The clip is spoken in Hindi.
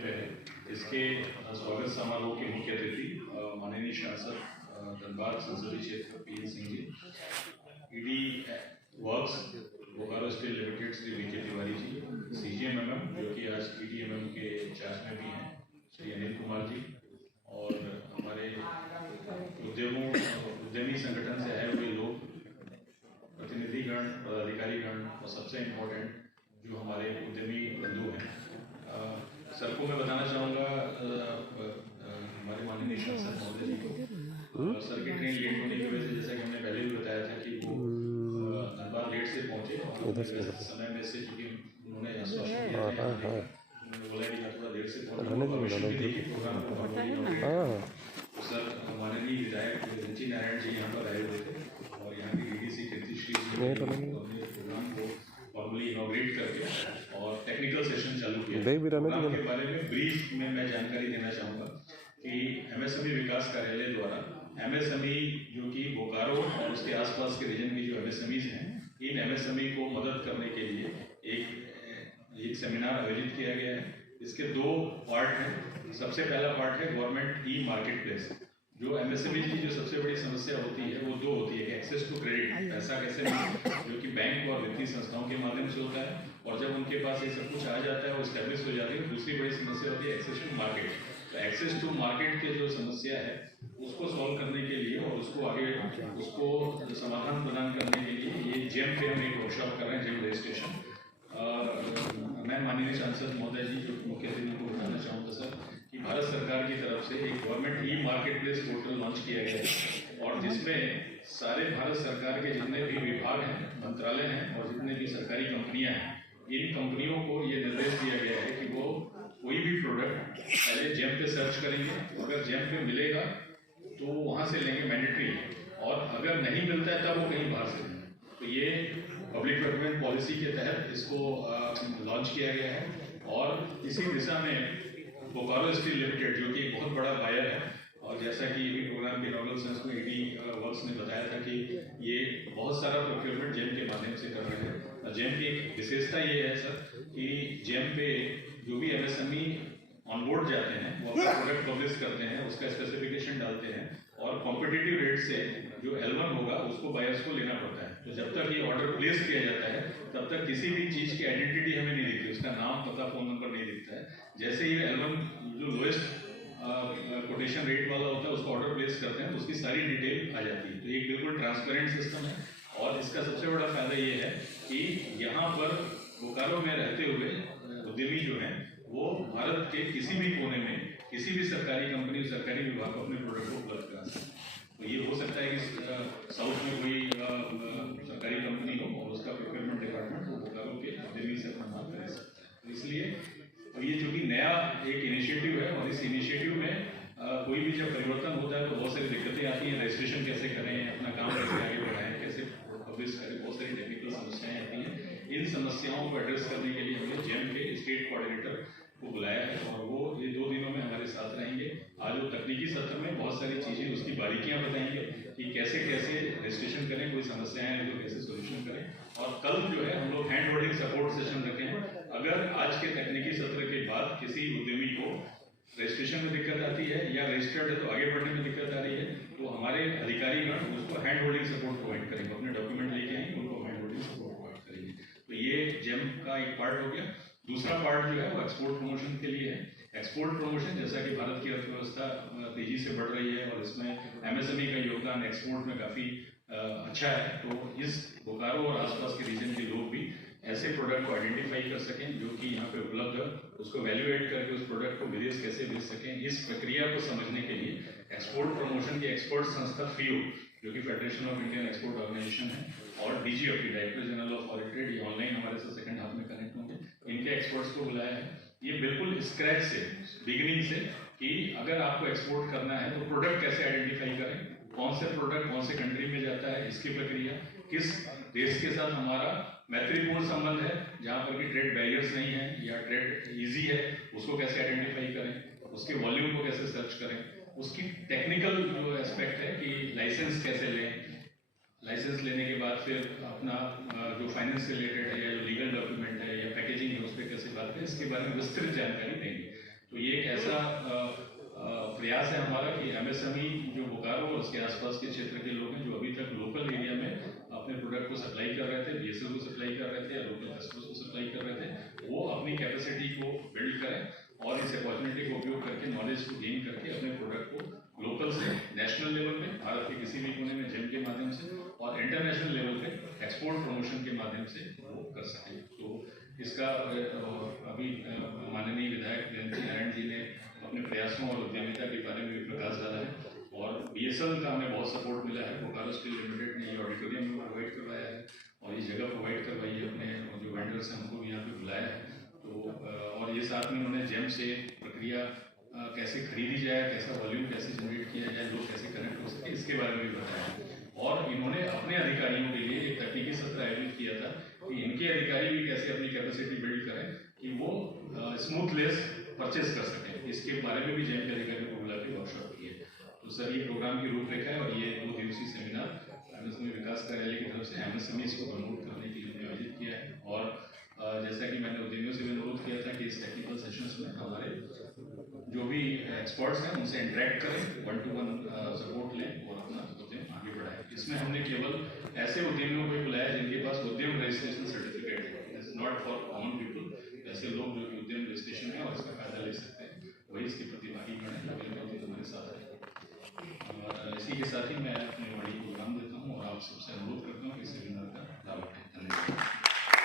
है। इसके स्वागत समारोह के मुख्य अतिथि माननीय सांसद धनबाद संसदीय क्षेत्र PN Singh ji, ED works Bokaro steel limited Shri VK Tiwari ji, CGMMM जो कि आज ईडीएमएम के चार्ज में भी हैं श्री अनिल कुमार जी, और हमारे उद्यमी संगठन से आए हुए लोग, प्रतिनिधिगण, पदाधिकारीगण और सबसे इम्पोर्टेंट जो हमारे उद्यमी बंधु हैं। सर को मैं बताना चाहूँगा हमारे माननीय सांसद महोदय जी को, सर की ट्रेन लेट होने की वजह से, जैसा कि हमने पहले भी बताया था कि वो धनबाद लेट से पहुँचे और समय में से चूँकि उन्होंने आश्वासन दिया था, उन्होंने बोला कि मैं थोड़ा देर से पहुँचूँगा प्रोग्राम को। सर माननीय विधायक ऋषि नारायण जी यहाँ पर आए हुए थे और यहाँ की डीडीसी कीर्तिश्री प्रोग्राम को फॉर्मली इनॉग्रेट करके और टेक्निकल सेशन चालू किया। प्रोग्राम के बारे में ब्रीफ में मैं जानकारी देना चाहूँगा कि एमएसएमई विकास कार्यालय द्वारा एमएसएमई जो कि बोकारो और उसके आसपास के रीजन की जो एमएसएमईज हैं, इन एमएसएमई को मदद करने के लिए एक सेमिनार आयोजित किया गया है। इसके दो पार्ट हैं। सबसे पहला पार्ट है गवर्नमेंट ई मार्केट प्लेस। जो एमएसएमई की जो सबसे बड़ी समस्या होती है वो दो होती है कि एक्सेस टू क्रेडिट, पैसा कैसे मिले, जो कि बैंक और वित्तीय संस्थाओं के माध्यम से होता है, और जब उनके पास ये सब कुछ आ जाता है, वो स्टैब्लिश हो जाती है। दूसरी बड़ी समस्या होती है एक्सेस टू मार्केट। तो एक्सेस टू मार्केट के जो समस्या है उसको सॉल्व करने के लिए और उसको आगे उसको समाधान प्रदान करने के लिए ये जेम पे हम एक वर्कशॉप कर रहे हैं, जेम रजिस्ट्रेशन। मैं माननीय सांसद महोदय जी जो मुख्य अतिथि को बताना चाहूँगा सर कि भारत सरकार की तरफ से एक government e market place portal launch किया गया है, और जिसमें सारे भारत सरकार के जितने भी विभाग हैं, मंत्रालय हैं और जितने भी सरकारी कंपनियां हैं, इन कंपनियों को ये निर्देश दिया गया है कि वो कोई भी प्रोडक्ट पहले जेम पे सर्च करेंगे, अगर जेम पे मिलेगा तो वहाँ से लेंगे मैंडेटरी, और अगर नहीं मिलता है तब वो कहीं बाहर से लेंगे। तो ये पब्लिक प्रोक्योरमेंट पॉलिसी के तहत इसको लॉन्च किया गया है। और इसी दिशा में बोकारो स्टील लिमिटेड जो कि एक बहुत बड़ा बायर है, और जैसा कि ये प्रोग्राम के इनॉग्रेशन सेंस में ईडी वर्क्स ने बताया था कि ये बहुत सारा प्रोक्योरमेंट जेम के माध्यम से कर रहे हैं। जेम की एक विशेषता ये है सर कि जेम पे जो भी एमएसएमई ऑनबोर्ड जाते हैं वो अपना प्रोडक्ट पब्लिश करते हैं, उसका स्पेसिफिकेशन डालते हैं, और कॉम्पिटिटिव रेट से जो L1 होगा उसको बायर्स को लेना पड़ता है। तो जब तक ये ऑर्डर प्लेस किया जाता है तब तक किसी भी चीज़ की आइडेंटिटी हमें नहीं दिखती, उसका नाम, पता, फ़ोन नंबर नहीं दिखता है। जैसे ही L1 जो लोएस्ट कोटेशन रेट वाला होता है उसको ऑर्डर प्लेस करते हैं तो उसकी सारी डिटेल आ जाती है। तो ये बिल्कुल ट्रांसपेरेंट सिस्टम है, और इसका सबसे बड़ा फायदा ये है कि यहाँ पर बोकारो में रहते हुए उद्यमी जो हैं वो भारत के किसी भी कोने में किसी भी सरकारी कंपनी, सरकारी विभाग को अपने प्रोडक्ट को उपलब्ध करा सकते हैं। तो ये हो सकता है कि साउथ में कोई सरकारी कंपनी हो और उसका प्रोक्योरमेंट डिपार्टमेंट वो बोकारो के उद्यमी से अपना माल खरीद सकता है। तो इसलिए तो ये जो कि नया एक इनिशिएटिव है, और इस इनिशिएटिव में कोई भी जब परिवर्तन होता है तो बहुत सारी दिक्कतें आती हैं। रजिस्ट्रेशन कैसे करें, अपना काम कैसे आगे बढ़ाएं, कैसे पब्लिश करें, बहुत सारी टेक्निकल समस्याएं आती हैं। इन समस्याओं को एड्रेस करने के लिए हमने जेम के स्टेट कोऑर्डिनेटर को बुलाया है, और वो ये 2 दिनों में हमारे साथ रहेंगे। आज वो तकनीकी सत्र में बहुत सारी चीज़ें, उसकी बारीकियां बताएंगे कि कैसे कैसे रजिस्ट्रेशन करें, कोई समस्याएं हैं तो कैसे सोल्यूशन करें। और कल जो है हम लोग हैंड होल्डिंग सपोर्ट सेशन रखें। अगर आज के तकनीकी सत्र के बाद किसी उद्यमी को रजिस्ट्रेशन में दिक्कत आती है या रजिस्टर्ड है तो आगे बढ़ने में दिक्कत आ रही है, तो हमारे अधिकारीगण उसको हैंड होल्डिंग सपोर्ट प्रोवाइड करेंगे, अपने डॉक्यूमेंट लेके आएंगे, उनको हैंड होल्डिंग सपोर्ट प्रोवाइड करेंगे। तो ये जेम का एक पार्ट हो गया। दूसरा पार्ट जो है वो एक्सपोर्ट प्रमोशन के लिए है। एक्सपोर्ट प्रमोशन, जैसा कि भारत की अर्थव्यवस्था तेजी से बढ़ रही है और इसमें एमएसएमई का योगदान एक्सपोर्ट में काफ़ी अच्छा है, तो इस बोकारो और आसपास के रीजन के लोग भी ऐसे प्रोडक्ट को आइडेंटिफाई कर सकें जो कि यहाँ पे उपलब्ध है, उसको वैल्यूएट करके उस प्रोडक्ट को विदेश कैसे भेज सकें। इस प्रक्रिया को समझने के लिए एक्सपोर्ट प्रमोशन की एक्सपर्ट संस्था FIO जो कि federation of Indian export organisation है, और DGFT director general of foreign trade, ये ऑनलाइन हमारे साथ सेकंड हाफ में कनेक्ट होंगे, इनके एक्सपर्ट्स को बुलाया है। ये बिल्कुल स्क्रैच से, बिगिनिंग से, कि अगर आपको एक्सपोर्ट करना है तो प्रोडक्ट कैसे आइडेंटिफाई करें, कौन से प्रोडक्ट कौन से कंट्री में जाता है, इसकी प्रक्रिया, किस देश के साथ हमारा मैत्रीपूर्ण संबंध है जहाँ पर कि ट्रेड बैरियर्स नहीं है या ट्रेड इजी है, उसको कैसे आइडेंटिफाई करें, उसके वॉल्यूम को कैसे सर्च करें, उसकी टेक्निकल जो एस्पेक्ट है कि लाइसेंस कैसे लें, लाइसेंस लेने के बाद फिर अपना जो फाइनेंस से रिलेटेड है या जो लीगल डॉक्यूमेंट है या पैकेजिंग है उस पर कैसे बात करें, इसके बारे में विस्तृत जानकारी देंगे। तो ये एक ऐसा प्रयास है हमारा कि एमएसएमई जो बोकारो और उसके आसपास के क्षेत्र के लोग हैं जो अभी तक लोकल एरिया में अपने प्रोडक्ट को सप्लाई कर रहे थे, बीएसएल को सप्लाई कर रहे थे या लोकल कस्टमर्स को सप्लाई कर रहे थे, वो अपनी कैपेसिटी को बिल्ड करें और इस अपॉर्चुनिटी का उपयोग करके नॉलेज को गेन करके अपने प्रोडक्ट को लोकल से नेशनल लेवल पे भारत के किसी भी कोने में जेम के माध्यम से और इंटरनेशनल लेवल पे एक्सपोर्ट प्रमोशन के माध्यम से वो कर सकें। तो इसका अभी माननीय विधायक जयंती नारायण जी ने अपने प्रयासों और उद्यमिता के बारे में भी प्रकाश डाला है और बीएसएल का हमें बहुत सपोर्ट मिला है। बोकारो स्टील लिमिटेड ने ये ऑडिटोरियम में प्रोवाइड करवाया है और ये जगह प्रोवाइड करवाई है, अपने जो वेंडर्स हैं उनको भी यहाँ पे बुलाया है। तो और ये साथ में उन्होंने जेम से प्रक्रिया कैसे खरीदी जाए, कैसा वॉल्यूम कैसे जनरेट किया जाए, लोग कैसे कनेक्ट हो सके, इसके बारे में भी बताया। और इन्होंने अपने अधिकारियों के लिए एक तकनीकी सत्र आयोजित किया था कि इनके अधिकारी भी कैसे अपनी कैपेसिटी बिल्ड करें कि वो स्मूथलेस परचेस कर सकें। इसके बारे में भी जेम के अधिकारियों को बुला के वर्कशॉप की है। तो सर ये प्रोग्राम की रूपरेखा है और ये 2 दिवसीय सेमिनार एमएसएमई विकास कार्यालय की तरफ से एमएसएमई को प्रमोट करने के लिए आयोजित किया है। और जैसा कि मैंने उद्यमियों से भी अनुरोध किया था कि इस टेक्निकल सेशंस में हमारे जो भी एक्सपर्ट्स हैं उनसे इंटरेक्ट करें, 1-to-1 सपोर्ट लें और अपना उद्यम आगे बढ़ाएं। इसमें हमने केवल ऐसे उद्यमियों को बुलाया जिनके पास उद्यम रजिस्ट्रेशन सर्टिफिकेट है, it is not for common people. ऐसे लोग जो उद्यम रजिस्ट्रेशन है और इसका फायदा ले सकते हैं वही इसके प्रतिभागी बने, हमारे साथ है। और इसी के साथ ही मैं अपने बड़ी प्रोग्राम देता हूँ और आप सबसे अनुरोध करता हूँ कि सेमिनार का लाभ उठाएं। धन्यवाद।